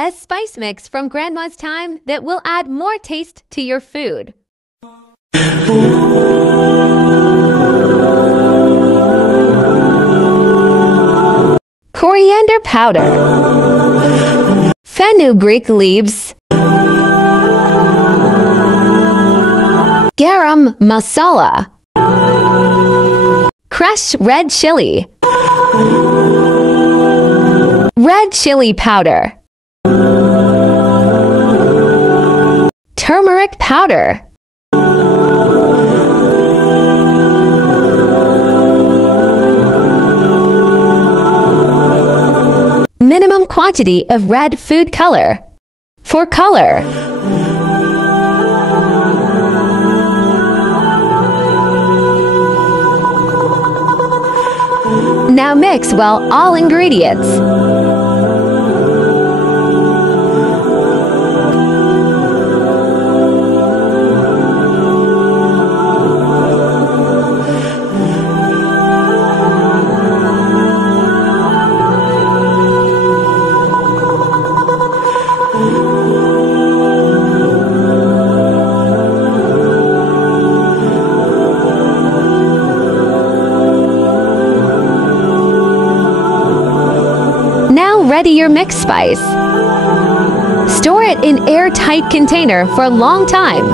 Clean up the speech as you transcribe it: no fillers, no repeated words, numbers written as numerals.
a spice mix from Grandma's time that will add more taste to your food. Coriander powder, fenugreek leaves, garam masala, crushed red chili, red chili powder, turmeric powder, minimum quantity of red food color. For color, now mix well all ingredients. Ready your mixed spice. Store it in airtight container for a long time.